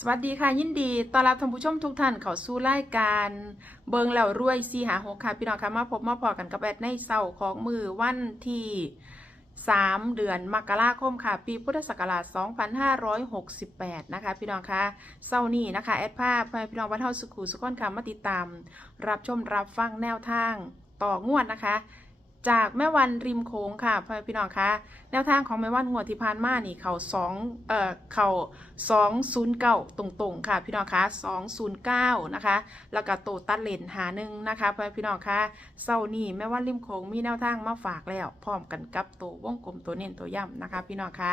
สวัสดีค่ะยินดีต้อนรับท่านผู้ชมทุกท่านเข้าสู่รายการเบิงแล้วรวยซีหาหกค่ะพี่น้องค่ะมาพบมาพอกันกับแอดในเสาร์ของมือวันที่ 3 เดือนมกราคมค่ะ ปีพุทธศักราช 2568 นะคะ พี่น้องค่ะเสาร์นี้นะคะแอดภาพให้พี่น้องวันเท่าสุขุสุขอนค่ะมาติดตาม รับชมรับฟังแนวทางต่องวดนะคะ จากแม่วันริมโค้งค่ะพ่อพี่น้องคะแนวทางของแม่วันงวดที่ผ่านมานี่เขาสองเอ่อเขาสองศูนย์เก้าตรงๆค่ะพี่น้องคะสองศูนย์เก้านะคะ แล้วก็โตตัดเลนหาหนึ่งนะคะพ่อพี่น้องคะเศร้านี่แม่วันริมโค้งมีแนวทางมาฝากแล้ว พร้อมกันกับตัววงกลมตัวเน้นตัวย่ำนะคะ พี่น้องคะ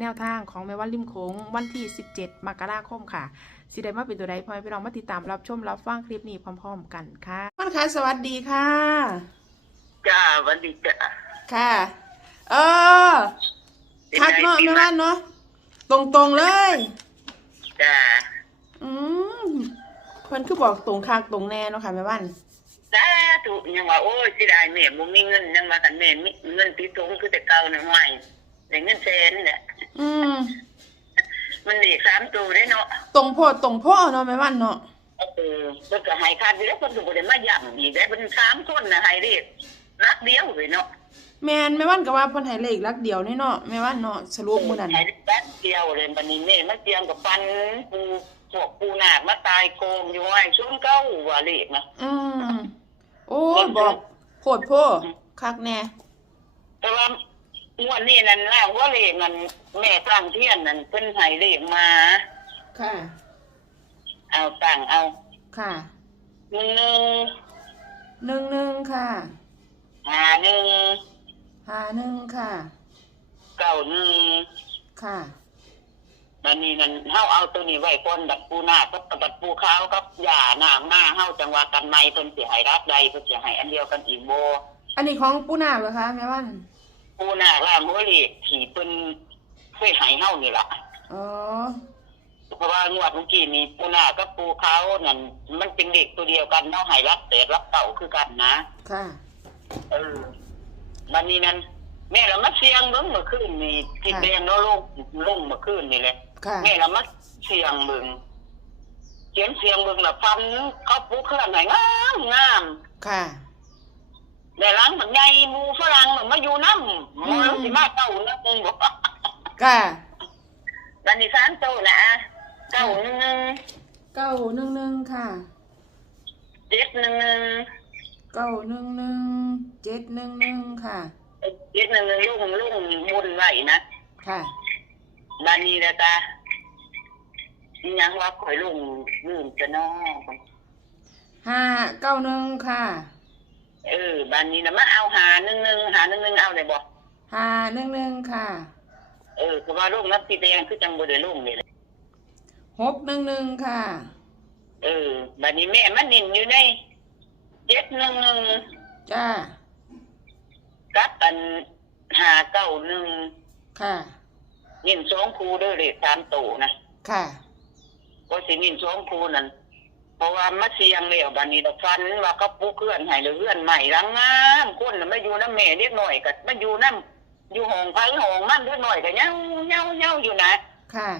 แนวทางของแม่วันริมโค้งวันที่17มกราคมค่ะสิได้มาเป็นตัวใดพ่อพี่น้องมาติดตามรับชมรับฟังคลิปนี้พร้อม ๆ กันค่ะมันคะสวัสดีค่ะ จ้าวันดีจ้าค่ะ เออคักเนาะไม่ว่าเนาะตรงๆเลย จ้าอืมเพิ่นคือบอกตรงคักตรงแน่เนาะค่ะแม่วันสาธุยังว่าโอ้ยสิได้แม่บ่มีเงินยังว่ากันแม่มีเงินติดถุงคือแต่เก่าหนึ่งไว้ได้เงินแสนแหละอืมมันเหลือสามตัวได้เนาะตรงโพดตรงพ่อเนาะแม่วันเนาะเออเพิ่นก็ให้ค่าเดียวเพิ่นก็บ่ได้มาย่ำอีกได้เพิ่นสามคนน่ะให้เรียก รักเดียวเลยเนาะแม่นแม่วันก็ว่าเพิ่นให้เลขหลักเดียวนี่เนาะแม่วันเนาะสรุปมื้อนั้นให้รักเดียวเลยบัดนี้แม่มาเตรียมกับปันปูพวกปูนาคมาตายโกงอยู่ไว้ชุนเก้าว่าเลขนะอืมโอ้ยบอกโพดโพคักแน่แต่ว่างวดนี้นั่นล่ะว่าเลขนั่นแม่ตั้งเทียนนั่นเพิ่นให้เลขมา ค่ะ เอาตั้งเอาค่ะหนึ่งหนึ่งหนึ่งหนึ่งค่ะ หาหนึ่งหาหนึ่งค่ะ เก้าหนึ่งค่ะบันนี้นั่นเฮาเอาตัวนี้ไว้ก่อนดับปูนากับดับปูขาวกับหญ้าหน้ามาเฮาจังว่ากันใหม่เพิ่นสิให้รับใดเพิ่นสิให้อันเดียวกันอีกบ่อันนี้ของปูนาคเหรอคะแม่วันปูนาคล่างหัวเลขที่เพิ่นเคยให้เฮานี่ล่ะอ๋อเพราะว่างวดเมื่อกี้มีปูนาคกับปูขาวนั่นมันเป็นเลขตัวเดียวกันเนาะให้รับแต่รับเต่าคือกันนะ ค่ะ เออบันนี้นั้นแม่เรามาเสียงเบิ่งเมื่อคืนนี่ทิดแดงเนาะลงลงเมื่อคืนนี่แหละ ค่ะ แม่เรามาเสียงเบิ่งเขียนเสียงเบิ่งน่ะฟันเขาปูเคลื่อนไหนงามงามค่ะ แต่หลังมันใหญ่หมูฝรั่งมันมาอยู่น้ำหมันสิมาเก้านะมึงบอกค่ะ บันนี้สามโตนะเก้าหนึ่งหนึ่งเก้าหนึ่งหนึ่งค่ะ เจ็ดหนึ่งหนึ่ง เก้าหนึ่งหนึ่งเจ็ดหนึ่งหนึ่งค่ะเจ็ดหนึ่งหนึ่งลุงลุงมุนไว้นะค่ะบันนี้นะจ๊ะนี่ยังว่าข่อยลุงลืมจะนอห้าเก้าหนึ่งค่ะ เออบ้านนี้นะมาเอาหาหนึ่งหนึ่งหาหนึ่งหนึ่งเอาเลยบอกห้าหนึ่งหนึ่งค่ะ เออคือว่าลูกนับตีแดงคือจังบไดลูกนี่แหละหกหนึ่งหนึ่งค่ะ เออบ้านนี้แม่มันนินอยู่ใน เจ็ดหนึ่งหนึ่งจ้า กับอันหาเก้าหนึ่งค่ะ นินสองคูเด้วยเลยสามโตนะค่ะ ก็สินินสองคูนั่นเพราะว่ามาเสียงแล้วบ้านนี้เราฟันว่าเขาปูเคลื่อนให้เลยเลื่อนใหม่รังงามคนน่ะไม่อยู่น้ำแม่เล็กหน่อยกับมาอยู่น้ำอยู่ห้องไผ่ห้องมันเล็กหน่อยกับเงาเงาเงาอยู่นะ ค่ะ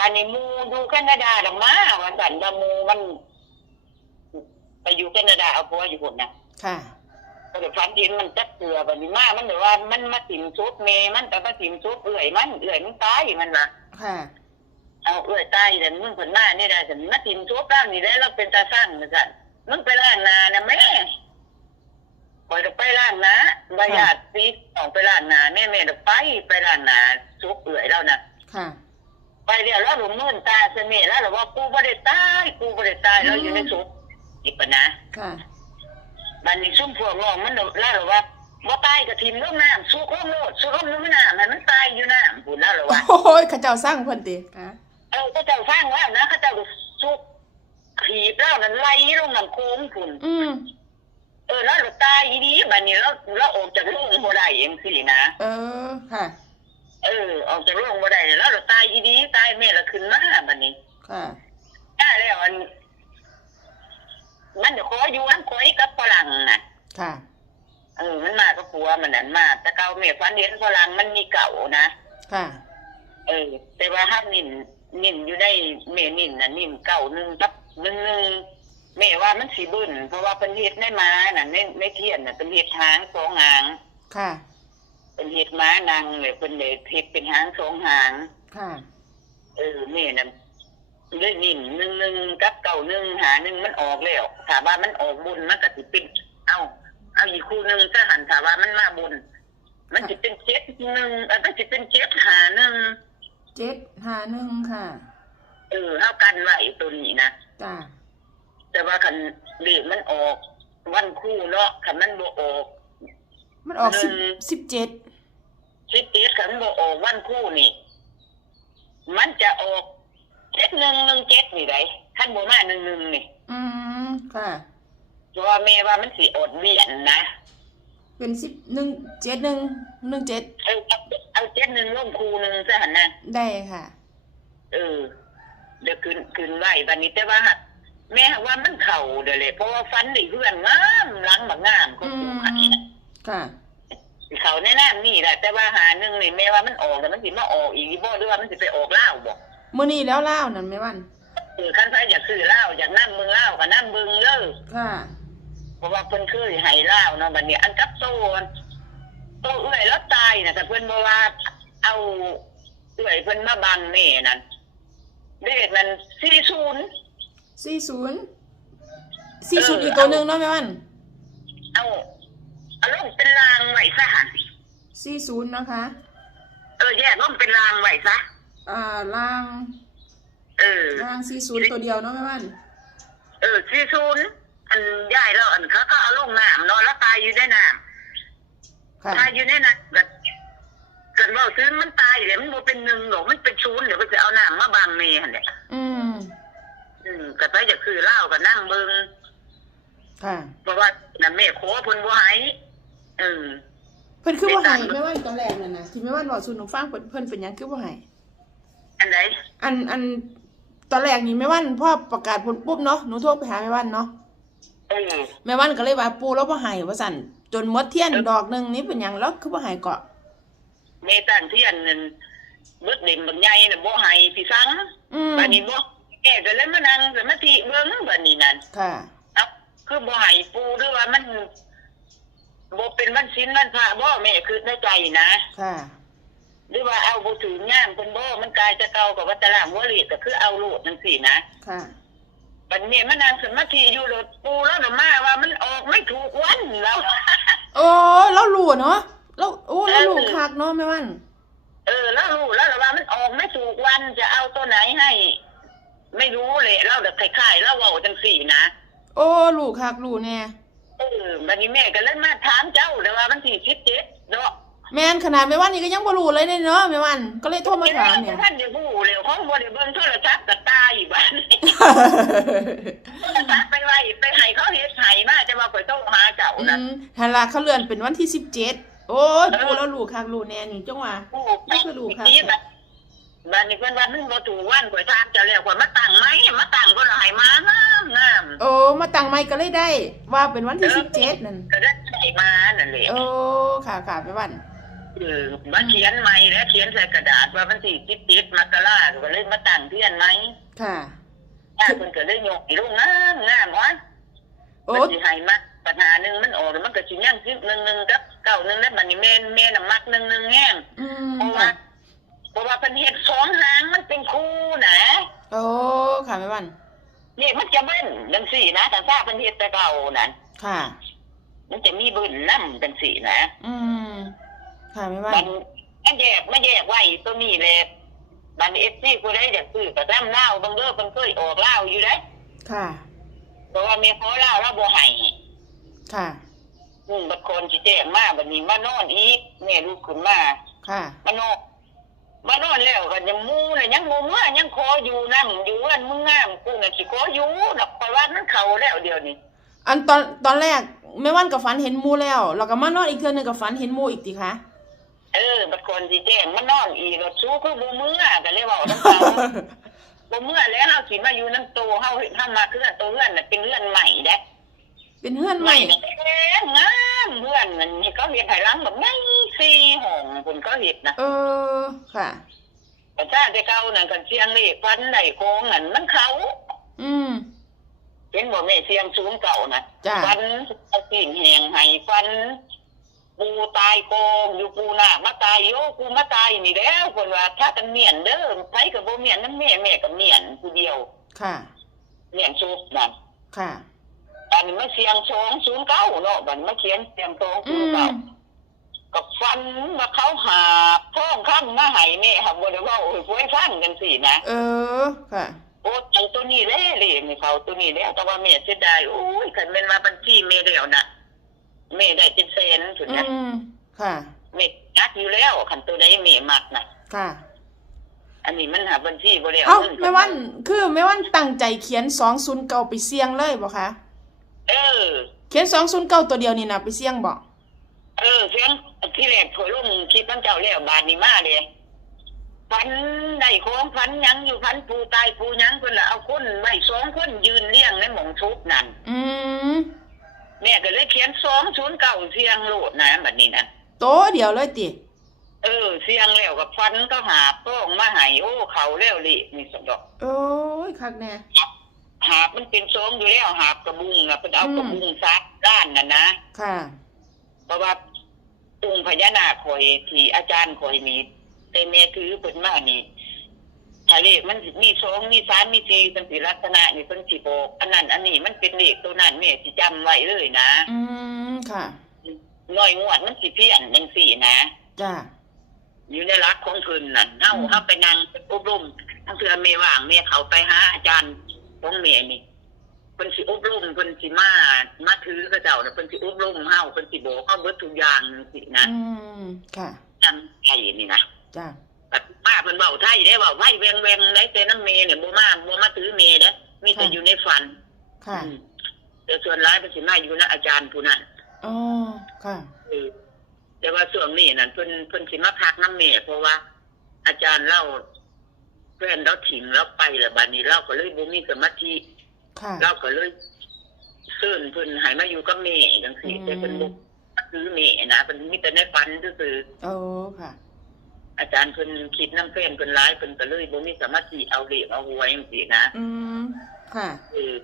อันนี้มูอยู่แคนาดาดังมาวันสันดามูมัน ไปอยู่แคนาดาเอาผัวอยู่คนนะค่ะก็เลยฟันดินมันจัดเกลือบันนี้มามันเดี๋ยวว่ามันมาถิ่มซุปเมมันแต่มาถิ่มซุปเอื่อยมันเอื่อยมันตายมันละค่ะเอาเอื่อยตายแต่มึงผลมานี่ได้ฉันมาถิ่มซุปร่างนี่ได้เราเป็นตาสร้างนะสันมึงไปล้างนานะแม่คอยจะไปล้างนาบายาดซีออกไปล้างนาแม่แม่จะไปไปล้างนาซุปเอื่อยแล้วนะค่ะไปเดี๋ยวแล้วหลงมื่นตาเสน่ห์แล้วหรือว่ากูไม่ได้ตายกูไม่ได้ตายแล้วอยู่ในสุข อีกปะนะค่ะ บันนี้ซุ่มพวกงองมันแล้วหรือว่าว่าตายกับทีมลูกน้ำสู้ร่มโลดสู้ร่มลูกน้ำให้มันตายอยู่น้ำพูดแล้วหรือว่าโอ้ยข้าเจ้าสร้างเพิ่นติค่ะเออก็เจ้าสร้างแล้วนะเขาเจ้าสุกขีดแล้วนั้นไล่ลงน้ำโค้งคุณอืมเออแล้วเราตายอีดีบันนี้แล้วเราออกจากโรงบ่ได้เองสินะเออค่ะ เออ ออกจากโรงบ่ได้แล้วเราตายอีดีตายแม่ละขึ้นมาบันนี้ค่ะได้แล้วมัน มันจะขออยู่น้ำข่อยกับฝรั่งน่ะ ค่ะ เออ มันมากับผัวมันนั่นมาแต่เก่าเมียฟันเห็นฝรั่งมันมีเก่านะ ค่ะ เออ แต่ว่าห้ามนินนิ่มอยู่ในเมนิ่มน่ะนิ่มเก่าหนึ่งกับหนึ่งหนึ่งแม่ว่ามันสีบุญเพราะว่าเป็นเฮ็ดในม้าน่ะในในเทียนน่ะเป็นเฮ็ดหางสองหาง ค่ะ เป็นเฮ็ดม้านางเลยเป็นเลยเฮ็ดเป็นหางสองหาง ค่ะ เออแม่น่ะ ด้วยนิ่มหนึ่งหนึ่งกับเก่าหนึ่งหาหนึ่งมันออกแล้วถามว่ามันออกบุญมันก็สิเป็นเอาเอาอีกคู่หนึ่งถ้าหันถามว่ามันมาบุญมันจะเป็นเจ็ดหนึ่งเออมันจะเป็นเจ็ดหาหนึ่งเจ็ดหาหนึ่งค่ะเออเท่ากันไว้ตัวนี้นะจ้าแต่ว่าคันเด็กมันออกวันคู่เนาะคันมันบ่ออก มันออกสิบหนึ่งสิบเจ็ดสิบเอ็ดคันมันบ่ออกวันคู่นี่ มันจะออก เจ็ดหนึ่งหนึ่งเจ็ดนี่ไดขั้นบ่มาหนึ่งหนึ่งนี่อืมค่ะเพราะว่าแม่ว่ามันสิอดเวียนนะเป็นสิบหนึ่งเจ็ดหนึ่งหนึ่งเจ็ดเออเอาเอาเจ็ดหนึ่งร่วมคู่หนึ่งซะหันนะได้ค่ะ เออ เดี๋ยวคืนคืนไหวบันนี้แต่ว่าหักแม่ว่ามันเข่าเดี๋ยวเลยเพราะว่าฟันได้เพื่อนงามหล้างบักงามของผู้ขายนะค่ะ เขาแน่น้นี่แหละแต่ว่าหาหนึ่งนี่แม่ว่ามันออกแต่มันสิมาออกอีกบ่หรือว่ามันสิไปออกเล่าวบ่ มื้อนี้แล้วเล่าวนั่นไหมวันคือขั้นไปอยากซื้อเล่าวอยากนั่งเมืองเล่าวกับนั่งเมืองเด้อค่ะ เพราะว่าเพิ่นเคยให้เล่าวเนาะบัดนี้ อันกับโตนโตเอื้อยแล้วตายน่ะแต่เพิ่นบอกว่าเอาเอื้อยเพิ่นมาบังแม่นั่นเด็กมัน40สี่ศูนย์สี่ศูนย์อีกตัวหนึ่งเนาะแม่วันเอาเอาลงเป็นรางไว้ซะหั่นสี่ศูนย์นะคะเออแยกลงเป็นรางไว้ซะ อ่าล่างเออ ล่างสี่ศูนย์ตัวเดียวเนาะแม่วันเออซีซูนอันยายแล้วอันเขาก็เอาลงน้ำเนอนแล้วตายอยู่ในน้ค่ะำตายอยู่ในน้ำแบบเกิดว่าซื้อมันตายเลยมันบ่เป็นหนึ่งหรอกมันเป็นศูนย์เดี๋ยวมันจะเอาน้ำมาบังเมหันเนี่ยอืมอืมก็ไปจะคือเล่าก็นั่งเบิงค่ะเพราะว่าน่ะแม่โคเพิ่นบ่ให้เออเพิ่นคือบ่ให้ไม่ต่างแม่วันตอนแรกนั่นนะที่แม่วันบอกสู่หนูฟังเพิ่นเพิ่นเป็นหยังคือบ่ให้ อันไหนอันอันตอนแรกนี่แม่วันพ่อประกาศผลปุ๊บเนาะหนูโทรไปหาแม่วันเนาะเออแม่วันก็เลยว่าปูแล้วบ่ให้ว่าสั่นจนหมดเทียนดอกหนึงนี่เป็นหยังแล้วคือบ่ให้เกาะแม่ตั้งเที่ยนนั่นเบิดเด่มบางใหญ่น่ะบ่ให้พี่สังอืมบัดนี้บ่แก่ก็เลยมานั่งสมาธิเบิ่งบัดนี้นั่นค่ะเอ้าคือบ่ให้ปูหรือว่ามันบ่เป็นวันศีลวันพระบ่แม่คือในใจนะค่ะ หรือว่าเอาบ่ถึงย่างเพิ่นบ่มันกลายจะเก่ากับวัตรามวลีก็คือเอาโลดจังซี่นะค่ะบัดนี้มานั่งสมาธิอยู่โลดปูแล้วน่ะมาว่ามันออกไม่ถูกวันแล้วโอ้แล้วรู้เนาะแล้วโอ้แล้วรู้คักเนาะแม่วัน เออ แล้วรู้แล้วล่ะว่ามันออกไม่ถูกวันจะเอาตัวไหนให้ ไม่รู้เลยเราแบบคล้ายๆเราเว้าจังซี่นะโอ้รู้คักรู้แน่เออบัดนี้แม่ก็เลยมาถามเจ้าเลยว่ามันที่17เนาะ แม่นขนาดแม่วันนี่ก็ยังบ่รู้เลยเนาะแม่วันก็เลยโทรมาถามเนี่ยท่านได้ฮู้เลยของบ่ได้เบิ่งโทรศัพท์ก็ตายอยู่บัดนี้โทรศัพท์ไปไว้ไปให้เขาเฮ็ดให้มาจะว่าข่อยต้องหาเจ้าอืนะมหันละเขาเลื่อนเป็นวันที่สิบเจ็ดโอ้ยปูแล้วรู้คักรู้แน่นี่จังหวะผู้ไม่เคยรู้ค่ะที่แบบบัดนี้เพิ่นว่ามันบ่ถูกวันข่อยถามเจ้าแล้วข่อยมาตั้งไหมมาตั้งก็ให้มางามงามโอ้มาตั้งไม้ก็เลยได้ ว่าเป็นวันที่สิบเจ็ดนั่นก็ได้ให้มานั่นแหละโอ้ค่ะค่ะแม่วัน เออมาเขียนใหม่แล้วเขียนใส่กระดาษว่าวันที่17มกราคมก็เลยมาตั้งเทียนไหมค่ะถ้าเพิ่นก็เลยยกให้ลงงามงามวะโอ้มันสิให้มาปัญหาหนึงมันออกแล้วมันก็สิยัง10นึงนึงกับเก้านึงแล้วบัดนี้แม่นแม่น่ะมักนึงนึงแห้งอืมเพราะว่าค่ะเพราะว่าเป็นเห็ดสองหางมันเป็นคู่นะโอ้ค่ะแม่วันนี่มันจะเบิ้ลจังสี่นะแต่ทราบเป็นเห็ดแต่เก่านั้นค่ะ มันจะมีเบิ้ลน้ำจังสี่นะ อืม ค่ะแม่วัมันนมันแยกมันแยกไว้ตัวนี้เลยบันเอฟซีกูได้อยากซื้อกระด้ำเล่าบางเด้อมันเคยออกเล่าอยู่ได้ค่ะเพราะว่าเมียเขาเล่าแล้วบ่ให้ค่ะอืมบางคนสิแจ้งมาบัดนี้มานอนอีกแม่ลูกขึ้นมาค่ะมานอนมานอนแล้วก็ยังมูน่ะยังมูเมื่อยังขออยู่นั่งอยู่อันมึงงามกูน่ะสิขออยู่ดอกเพราะว่ามันเข้าแล้วเดี๋ยวนี้อันตอนตอนแรกแม่วันกับฝันเห็นหมูแล้วแล้วก็มานอนอีกเทื่อนึงกับฝันเห็นหมูอีกติคะ เออบัดคนสิแจ้งมันนอนอีกรถสู้คือบ่เมื่อก็เลยเว้าน้ำเขาบ่เมื่อแล้วเฮาสิมาอยู่น้ำโตเฮาเฮามาคือโตเฮือนน่ะเป็นเฮือนใหม่เด้เป็นเฮือนใหใหม่ม่น่ะแพงงามเฮือนนั่นนี่เขาเฮ็ดให้หลังแบบใหญ่สี่ห้องเพิ่นก็เฮ็ดนะเออค่ะแต่ถ้าแต่เก่านั่นกันเสียงเลขฟันได้โค้งนั่นมันเขา อืมเห็นบ่แม่เสียงสูงเก่านะจ้ะฟันเอาสิ่งแหงให้ฟัน ปูตายโกงอยู่ปูหน้ามาตายโยกูมาตายนี่แล้วคนว่าถ้ากันเมียนเด้อไผกับบ่เมียนนั่นแม่แม่กับเมียนผู้เดียวค่ะ เมียนซุปนั่นค่ะอันนี้มาเสียงสองศูนย์เก้าเนาะบัดมาเขียนเสียงสองอืศูนย์มเก้ากับฟันมาเขาหาบท้องข้ามมาให้แม่ค่ะบ่ได้เว่าโอ้ยป่วยฟังกันสินะเออค่ะโอ้เอาตัวนี้แหละเลยนี่เขาตัวนี้แล้วแต่ว่าแม่เสียดายโอ้ยคันแม่นมาบัญชีแม่เดียวน่ะ แม่ได้เป็นแสนสุดอืนะมค่ะ แม่ยักอยู่แล้วคันตัวใดแม่มักน่ะค่ะ อันนี้มันหาบัญชีบ่แล้วเอ้างิแม่วันคือแม่วันตั้งใจเขียนสองศูนย์เก้าไปเสี่ยงเลยบ่คะเออ เขียนสองศูนย์เก้าตัวเดียวนี่นะไปเสี่ยงบ่เออเสียงที่แรกถอยลงคลิปมันเจ้าแล้วบาดนี้มาเลยฟันได้ของฟันหยังอยู่ฟันปูตายปูหยังเพิ่นละเอาคนไว้สองคนยืนเลี้ยงในหม่องทุบนั่นอืม แม่ก็เลยเขียนสองศูนย์เก้าเสียงโลดนะบัดนี้นะโตเดียวเลยติเออเสียงแล้วกับฟันก็หาบป้องมาใหายโอ้เขาแล้วลินี่สดอกโอ้ยคักแน่หาบมันเป็นทรงอยู่แล้วหาบกระบุงนะเพิ่นเอาอืมกระบุงซัดด้านน่ะนะค่ะเพราะว่าองค์พญานาคคอยที่อาจารย์คอยมีแต่แม่ถือเพิ่นมานี่ ทะเลขมันมีสองมีสามมีสี่เป็นสิลักษณะนี่เพิ่นสิบอกอันนั้นอันนี้มันเป็นเลขตัวนั้นแม่สิจำไว้เลยนะอืมค่ะน้อยงวดมันสิเพี้ยนจังซี่นะ จ้า อยู่ในรักของเพิ่นนั่นเฮาอืม เฮาไปนั่งอบรมทั้งเทื่อแม่ว่างแม่เขาไปหาอาจารย์ของแม่นี่เพิ่นสิอบรมเพิ่นสิมามาถือเขาเจ้าน่ะเพิ่นสิอบรมเฮาเพิ่นสิบอกเฮาเบิดทุกอย่างสินะอืมค่ะจำใจนี่นะจ้า ปัดมาเพิ่นเว้าไทยได้เว้าไว้แวงๆได้แต่น้ำเมเนี่ยบ่มาบ่มาถือเมเด้อมีแต่ค่ะอยู่ในฝัน ค่ะอืมแต่ส่วนหลายเพิ่นสิมาอยู่นะอาจารย์ผู้นั้นอ๋อค่ะเออแต่ว่าส่วนนี้นั่นเพิ่นเพิ่นสิมาพักน้ำเมเพราะว่า อาจารย์เล่าเพื่อนเราถิ่งเราไปแล้วบัดนี้เราก็เลยบ่มีสมาธิค่ะเราก็เลยเชิญเพิ่นให้มาอยู่กับเมจังซี่อืมแต่เพิ่นบ่มาถือเมนะเพิ่นมีแต่ในฝันซื่อๆโอ้ค่ะ อาจารย์เพิ่นคิดน้ำเฟ้นเพิ่นร้ายเพิ่นก็เลยบ่มีสมาธิเอาเลขเอาหวยจังซี่นะอืมค่ะเออ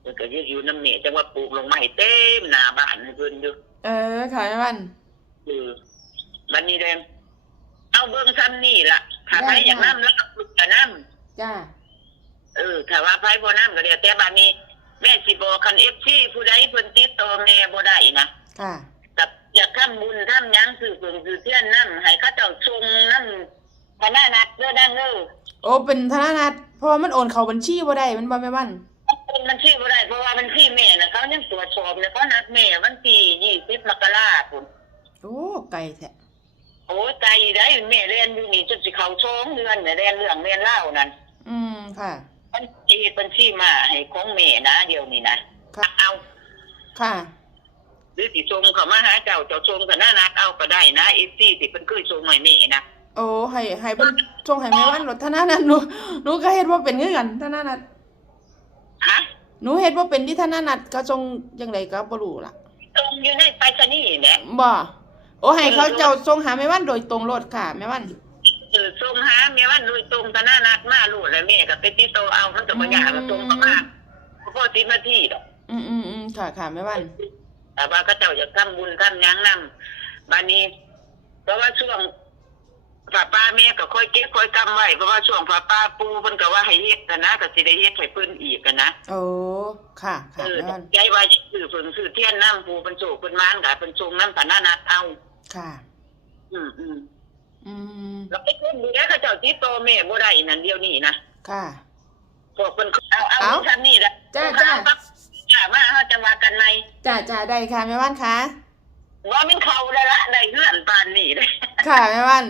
เพิ่นก็ยืดอยู่น้ำเมจังว่าปลูกลงไม้เต็มหน้าบ้านให้เพิ่นอยู่เออค่ะแม่วันเออบัดนี้เด้เอาเบิ่งซ้ำนี่ล่ะถ้าใครได้อยากค่ะนำแล้วก็ปลูกก็นำจ้าเออถ้าว่าไผบ่นำก็เดี๋ยวแต่บัดนี้ แม่สิบอกคัน FC ผู้ใดเพิ่นติดต่อแม่บ่ได้นะค่ะกับ อยากทำบุญทำหยังคือเพิ่นคือเทียนนำให้เขาเจ้าส่งนำพนานัดเด้อดังเด้อโอ้เป็นธนานัดเพราะว่ามันโอนเข้าบัญชีบ่ได้มันบ่แม่วันเป็นบัญชีบ่ได้เพราะว่าบัญชีแม่น่ะเขายังตรวจสอบเลยเขานัดแม่วันที่ยี่สิบมกราคมโอ้ไกลแท้โอ้ยใจได้แม่เรียนอยู่นี่จนสิเขาสองเดือนเนี่ยเรียนเรื่องเรียนเล่าวนั่นอืมค่ะมันจีบัญชีมาให้ของแม่นะเดี๋ยวนี้นะค่ะ เอาค่ะ หรือสิส่งเขามาหาเจ้าเจ้าส่งกับหน้านักเอาก็ได้นะเอฟซีสิเพิ่นเคยส่งให้แม่นะโอ้ให้ให้เพิ่นส่งให้แม่วันรถธนานัดหนูหนูก็เฮ็ดบ่เป็นคือกันธนานัดฮะหนูเฮ็ดบ่เป็นที่ธนานัดก็ส่งจังไดก็บ่รู้ล่ะส่งอยู่ในไปรษณีย์แหละบ่โอ้ให้เขาเจ้าส่งหาแม่วันโดยตรงรถค่ะแม่วันเออส่งหาแม่ว่าโดยตรงกับหน้านักมาลูกแล้วแม่ก็ไปติดต่อเอามันก็บ่ยากก็ส่งเข้ามาพอสิบนาทีดอกอืมอืมอืมค่ะค่ะแม่วัน แต่ว่าก็เจ้าอยากทำบุญทำหยังนำบานี้ เพราะว่าช่วงป้าป้าแม่ก็ค่อยเก็บค่อยกำไว้เพราะว่าช่วงป้าป้าปูเพิ่นก็ว่าให้เฮ็ดกันนะก็สิได้เฮ็ดให้เพิ่นอีกกันนะโอ้ค่ะเอค่ะอแม่วันยายว่าซื้อเพิ่นซื้อเทียนน้ำปูเพิ่นโศกเพิ่นมานก็เพิ่นชงน้ำปานานัดเอาค่ะ อืมอืมอืมแล้วไอ้คนดูแลเขาเจ้าติดต่อแม่บ่ได้นั่นเดียวนี้นะค่ะพวกเพิ่นเอาเอาเอาชั้นนี่ละจ้าจ้าจ้ามาเฮาจะว่ากันใหม่ จ้าจ้าได้ค่ะแม่วันค่ะว่ามันเข้าแล้วละได้เฮือนปานนี้เด้ค่ะแม่วัน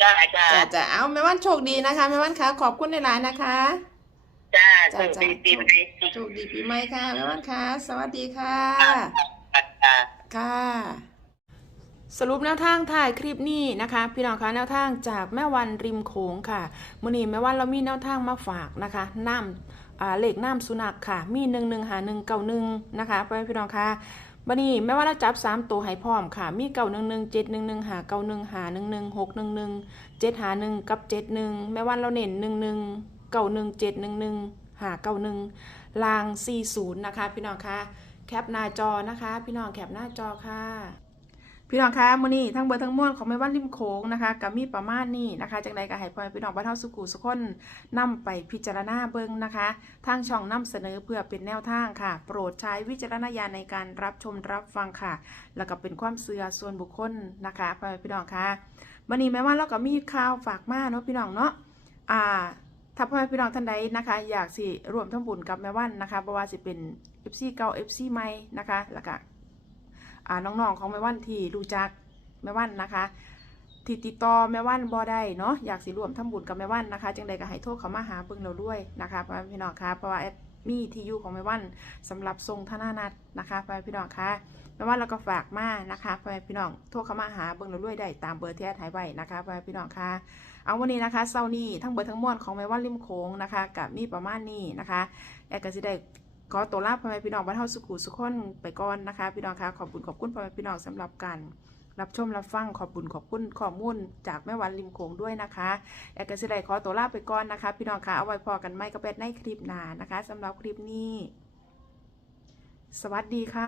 จ้าจ้าจ้าจ้าเอาแม่วันโชคดีนะคะแม่วันค่ะขอบคุณในไลน์นะคะจ้าจ้าสวัสดีปีใหม่โชคดีปีใหม่ค่ะแม่วันค่ะสวัสดีค่ะจ้าค่ะสรุปแนวทางถ่ายคลิปนี้นะคะ พี่น้องคะแนวทางจากแม่วันริมโขงค่ะมื่อนี้แม่วันเรามีแนวทางมาฝากนะคะน้ำอ่า เลขน้ำสุนัขค่ะ มีหนึ่งหนึ่งหาหนึ่งเก้าหนึ่งนะคะพ่อแม่พี่น้องค่ะบันนี้แม่ว่าเราจับสามตัวให้พร้อมค่ะ มีเก่าหนึ่งหนึ่งเจ็ดหนึ่งหนึ่งหาเก่าหนึ่งหาหนึ่งหนึ่งหกหนึ่งหนึ่งเจ็ดหาหนึ่งกับเจ็ดหนึ่งแม่ว่าเราเน้นหนึ่งหนึ่งเก่าหนึ่งเจ็ดหนึ่งหนึ่งหาเก่าหนึ่งลางสี่ศูนย์นะคะ พี่น้องค่ะแคปหน้าจอนะคะ พี่น้องแคปหน้าจอค่ะ พี่น้องคะมื้อนี้ทั้งเบอร์ทั้งมวลของแม่วันริมโขงนะคะก็มีประมาณนี้นะคะจังใดก็ให้พ่อพี่น้องบ้านเฮาสุขุสุขคนนำไปพิจารณาเบิ่งนะคะทางช่องนำเสนอเพื่อเป็นแนวทางค่ะ โปรดใช้วิจารณญาณในการรับชมรับฟังค่ะ แล้วก็เป็นความเสื่อส่วนบุคคลนะคะพ่อพี่น้องคะวันนี้แม้ว่าเราก็มีข่าวฝากมาเนาะพี่น้องเนาะอ่าถ้าพ่อแม่พี่น้องท่านใดนะคะ อยากสิร่วมทำบุญกับแม่วันนะคะบ่ว่าสิเป็น FC เก่า FC ใหม่นะคะแล้วก็ น้องๆของแม่วันที่รู้จักแม่วันนะคะที่ติดต่อแม่ว่านบ่ได้เนาะอยากสิรวมทำบุญกับแม่ว่านนะคะ จังใดก็ให้โทรเขามาหาเบิ่งเราด้วยนะคะพ่อพี่น้องคะเพราะว่าแอดมีที่อยู่ของแม่ว่านสำหรับทรงธนานัดนะคะพ่อพี่น้องคะแม่ว่านเราก็ฝากมานะคะพ่อพี่น้องโทรเขามาหาเบิ่งเราด้วยได้ตามเบอร์ที่แอดให้ไว้นะคะพ่อพี่น้องคะเอาวันนี้นะคะเซานี้ทั้งเบอร์ทั้งมวลของแม่ว่านริมโขงนะคะกับมีประมาณนี้นะคะแอดก็สิได้ ขอตัวลาพ่อแม่พี่น้องบ้านเฮาสุขุสุขคนไปก่อนนะคะ พี่น้องคะขอบคุณขอบคุณพ่อแม่พี่น้องสำหรับการรับชมรับฟังขอบคุณขอบคุณข้อมูลจากแม่วันริมโขงด้วยนะคะแอร์กสิไดขอตัวลาไปก่อนนะคะ พี่น้องคะเอาไว้พอกันไหมก็เป็นในคลิปหน้านะคะสำหรับคลิปนี้ สวัสดีค่ะ